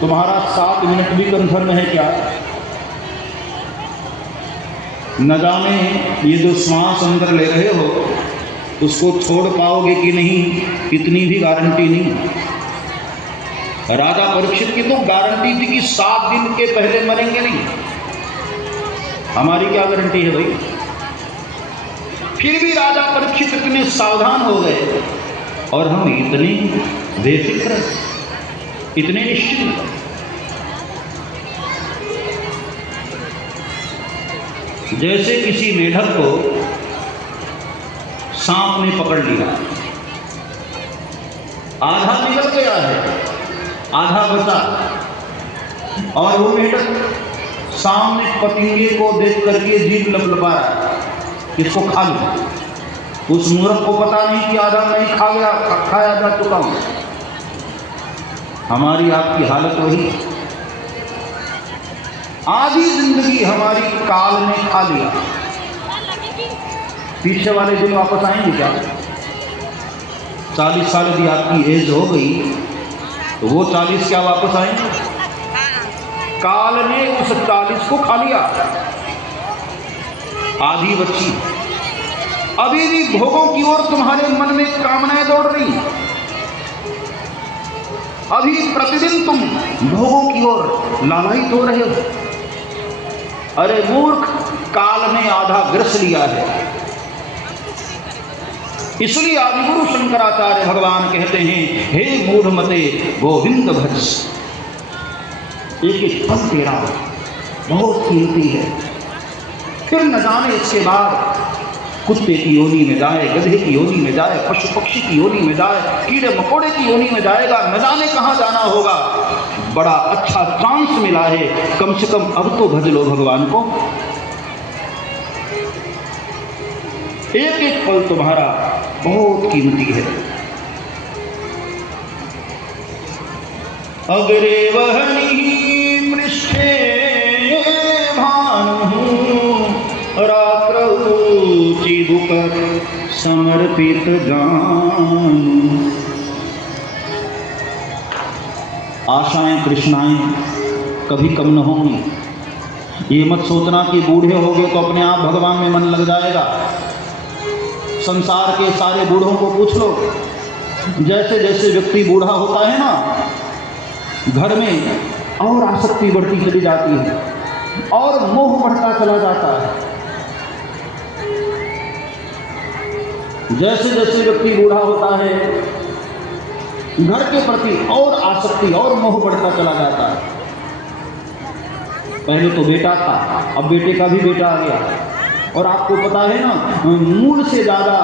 तुम्हारा 7 मिनट भी कंफर्म है क्या? न जाने ये जो श्वास अंदर ले रहे हो उसको छोड़ पाओगे कि नहीं, इतनी भी गारंटी नहीं। राजा परीक्षित की तो गारंटी थी कि 7 दिन के पहले मरेंगे नहीं। हमारी क्या गारंटी है भाई? फिर भी राजा परीक्षित इतने सावधान हो गए और हम इतने बेफिक्र, इतने निश्चिंत। जैसे किसी मेढक को सांप ने पकड़ लिया, आधा निकल गया है, आधा बचा, और वो मेढक सामने पतंगे को देख करके जीभ लपलपा रहा है, इसको खा लो। उस मूर्ख को पता नहीं कि आधा नहीं खा गया, खाया जा चुका हूं। हमारी आपकी हालत वही, आधी जिंदगी हमारी काल ने खा लिया। पीछे वाले दिन वापस आएंगे क्या? 40 साल यदि आपकी एज हो गई तो वो 40 क्या वापस आएंगे? काल ने उस 40 को खा लिया, आधी बच्ची। अभी भी भोगों की ओर तुम्हारे मन में कामनाएं दौड़ रही, अभी प्रतिदिन तुम भोगों की ओर लालायित हो रहे हो। अरे मूर्ख, काल ने आधा ग्रस लिया है। इसलिए आदिगुरु शंकराचार्य भगवान कहते हैं, हे मूढ़ मते गोविंद भज। एक एक पल तेरा बहुत कीमती है। फिर न जाने इसके बाद कुत्ते की योनि में जाए, गधे की योनि में जाए, पशु पक्षी की योनि में जाए, कीड़े मकोड़े की योनि में जाएगा, न जाने कहां जाना होगा। बड़ा अच्छा चांस मिला है, कम से कम अब तो भज लो भगवान को। एक एक पल तुम्हारा बहुत कीमती है। अग्रे वहनी पृष्ठे भानु रात्रौ चिबुक समर्पित जानु। आशाएं कृष्णाएं कभी कम न होंगी। ये मत सोचना कि बूढ़े हो गए तो अपने आप भगवान में मन लग जाएगा। संसार के सारे बूढ़ों को पूछ लो, जैसे जैसे व्यक्ति बूढ़ा होता है ना, घर में और आसक्ति बढ़ती चली जाती है और मोह बढ़ता चला जाता है। जैसे जैसे व्यक्ति बूढ़ा होता है, घर के प्रति और आसक्ति और मोह बढ़ता चला जाता है। पहले तो बेटा था, अब बेटे का भी बेटा आ गया। और आपको पता है ना, मूल से ज्यादा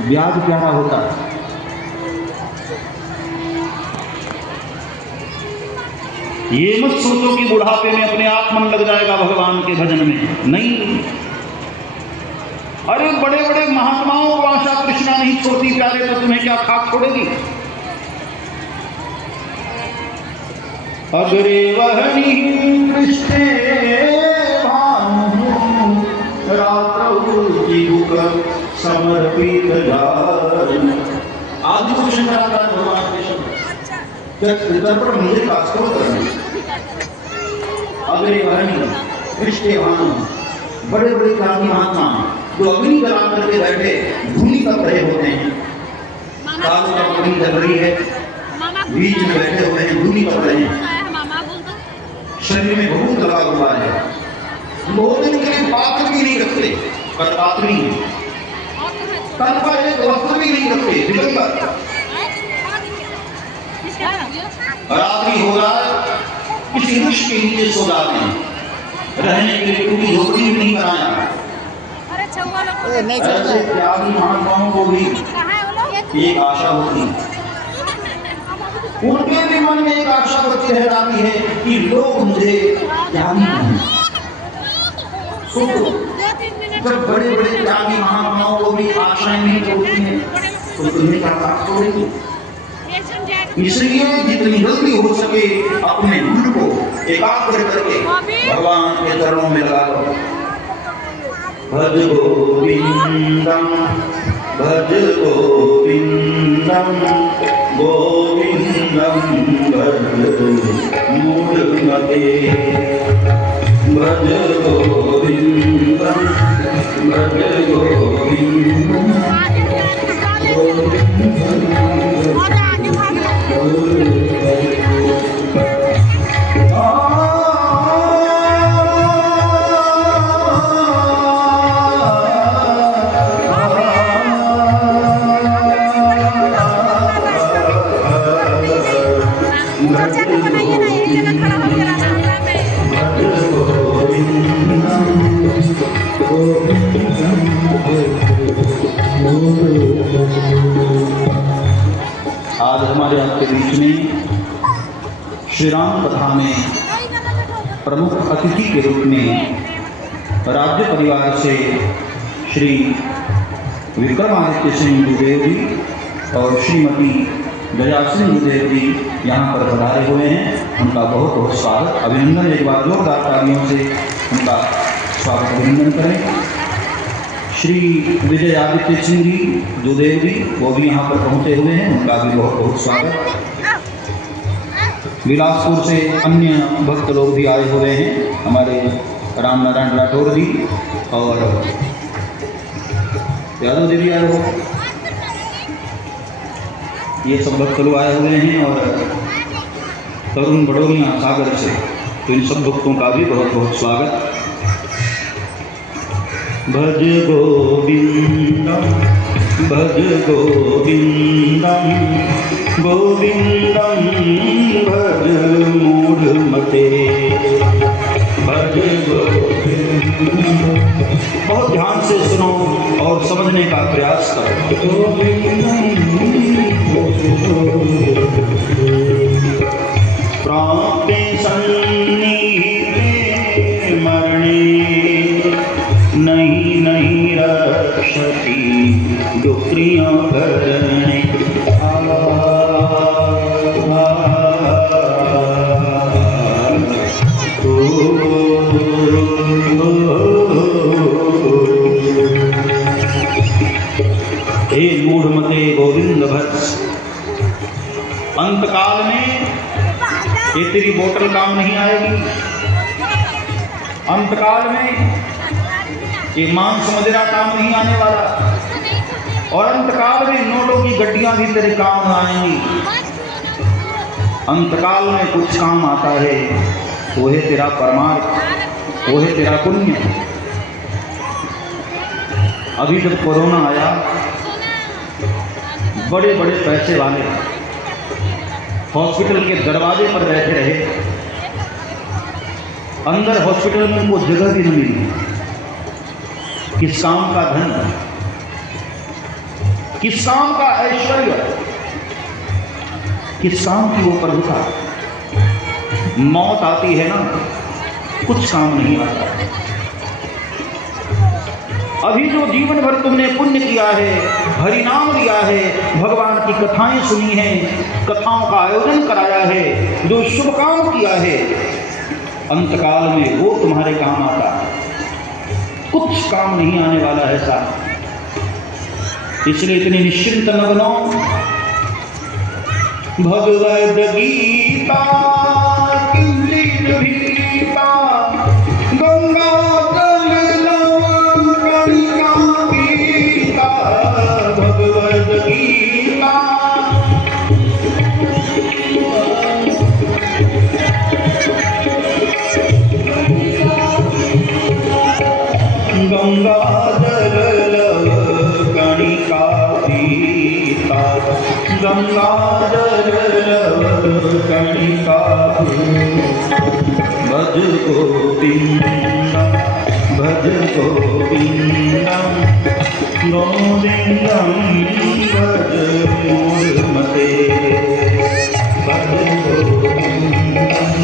ब्याज प्यारा होता है। ये मत सोचो कि बुढ़ापे में अपने आप मन लग जाएगा भगवान के भजन में, नहीं। अरे बड़े बड़े महात्माओं को आशा कृष्णा नहीं छोड़ती प्यारे, तो तुम्हें क्या खाक छोड़ेगी? अग्रे वहनी पृष्ठे भानु रात्रौ चिबुक समर्पित जानु। आदिगुरु शंकराचार्य भगवान के शब्द पर मुझे खास करो करना। अग्रे वहनी पृष्ठे भानु, बड़े बड़े ज्ञानी महात्मा जो अग्नि जला करके बैठे धूनी तप रहे होते हैं। काल का अग्नि जल रही है, बीच में बैठे हुए हैं, धूनी तप रहे हैं, शरीर में बहुत लगा हुआ है। बहुत दिन के लिए पात्र भी नहीं रखते, पर पात्र नहीं है, तन पर एक वस्त्र भी नहीं रखते, दिगंबर। रात्रि हो रहा है, किसी वृक्ष के नीचे सो जाते हैं, रहने के लिए कोई झोपड़ी भी नहीं बनाया। ऐसे त्यागी महात्माओं को भी एक आशा होती है, उनके भी मन में एक आशा बची रह जाती है कि लोग मुझे त्यागी कहें। सोचो, जब बड़े बड़े त्यागी महात्माओं को भी आशाएं नहीं होती हैं तो तुम्हें क्या प्राप्त होगी? इसलिए जितनी जल्दी हो सके अपने मन को एकाग्र करके भगवान के चरणों में लगा लो। भज गोविंदम भज गोविंदम गोविंदम भज मूढ़मते भज गोविंदम भज गोविंदम आज हमारे आपके बीच में श्री राम कथा में प्रमुख अतिथि के रूप में राज्य परिवार से श्री विक्रमादित्य सिंह गुरुदेव जी और श्रीमती दया सिंह गुरुदेव जी यहाँ पर पधारे हुए हैं। उनका बहुत बहुत स्वागत, अभिनंदन। एक बार जोरदार तालियों से उनका स्वागत अभिनंदन करें। श्री विजय आदित्य सिंह जी गुरुदेव जी वो भी यहाँ पर पहुँचे हुए हैं, उनका भी बहुत बहुत स्वागत। बिलासपुर से अन्य भक्त लोग भी आए हुए हैं, हमारे राम नारायण राठौर जी और यादव जी भी आए हुए हैं। ये सब भक्त लोग आए हुए हैं और तरुण बड़ोलिया सागर से, तो इन सब भक्तों का भी बहुत बहुत स्वागत। भज गोविंदम भज गोविंदम गोविंदम भज मूढ़मते भज गोविंदम। बहुत ध्यान से सुनो और समझने का प्रयास करो। प्राप्ते सन्निहिते मरणे नहीं नहीं रक्षति दुक्रियों करणे। हे मूढ़मते गोविंद भज, अंतकाल में ये तेरी बोतल काम नहीं आएगी। अंतकाल में ये मांस मदिरा काम नहीं आने वाला, और अंतकाल में नोटों की गड्डियां भी तेरे काम आएंगी। अंतकाल में कुछ काम आता है, वो है तेरा परमार्थ, वो है तेरा पुण्य। अभी जब कोरोना आया, बड़े बड़े पैसे वाले हॉस्पिटल के दरवाजे पर बैठे रहे, अंदर हॉस्पिटल में उनको जगह भी नहीं मिली। किस काम का धन, किस काम का ऐश्वर्य, किस काम की वो प्रभुता। मौत आती है ना, कुछ काम नहीं आता। अभी जो जीवन भर तुमने पुण्य किया है, हरि नाम लिया है, भगवान की कथाएं सुनी हैं, कथाओं का आयोजन कराया है, जो शुभ काम किया है, अंतकाल में वो तुम्हारे काम आता है। कुछ काम नहीं आने वाला है साहब। इसलिए इतनी निश्चिंत न बनो। भगवद गीता गंगा जल लवणिका गीता, भगवद गीता गंगा जल लवणिका गीता, गंगा जल लवणिका। भज गोविंदम भज गोविंदम गोविंदम भज मूढ़मते भज गोविंदम भज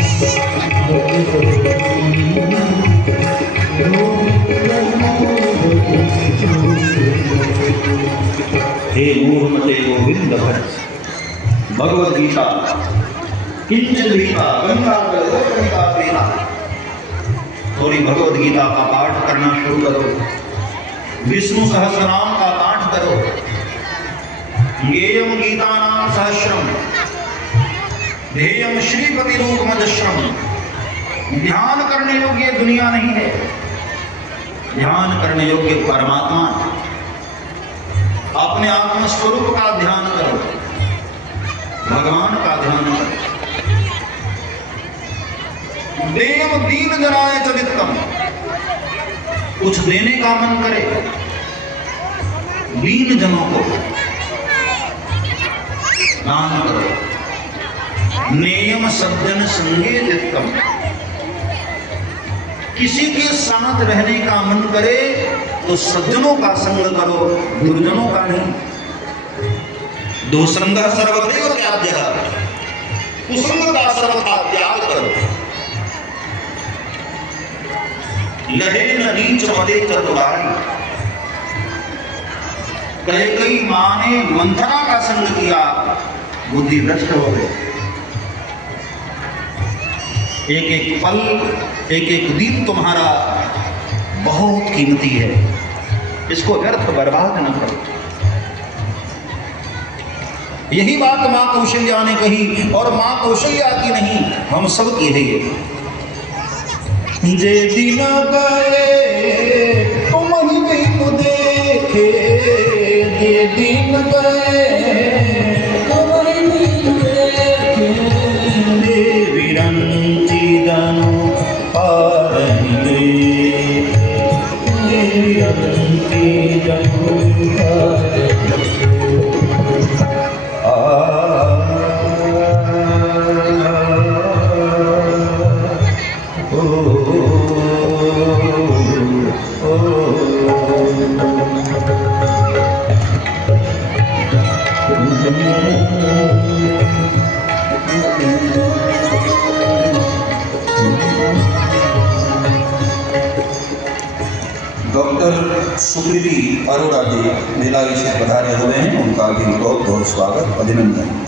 हे मूढ़मते गोविंद भज। भगवद गीता किंचित गीता गंगा गंगा पीना। थोड़ी भगवद गीता का पाठ करना शुरू करो, विष्णु सहस्रनाम का पाठ करो। येयं गीता नाम सहस्रम, ध्येयम श्रीपति रूप मजश्रम। ध्यान करने योग्य दुनिया नहीं है, ध्यान करने योग्य परमात्मा। अपने आत्म स्वरूप का ध्यान करो, भगवान का ध्यान करो। देव दीन जनाय चरित्रम, कुछ देने का मन करे दीन जनों को दान करो। नेयम सज्जन संगे चित्तम, किसी के साथ रहने का मन करे तो सज्जनों का संग करो, दुर्जनों का नहीं। दुसंग सर्वदैव त्याज्यः, कुसंग का सर्वथा त्याग करो। लहे न नीच मते चतुराई, कई मां ने मंथरा का संग किया, बुद्धि भ्रष्ट हो गई। एक एक पल, एक एक दीप तुम्हारा बहुत कीमती है, इसको व्यर्थ बर्बाद न करो। यही बात मां कौशल्या ने कही, और मां कौशल्या की नहीं, हम सब की है ये। जे दिन गए तुम ही दिन देखे, जे दिन गए तुम ही दिन देखे, देवीरंची दनु पारहिए, देवीरंची दनु डॉक्टर सुकृति अरोड़ा जी भिलाई से पधारे हुए हैं, उनका भी बहुत बहुत स्वागत, अभिनंदन।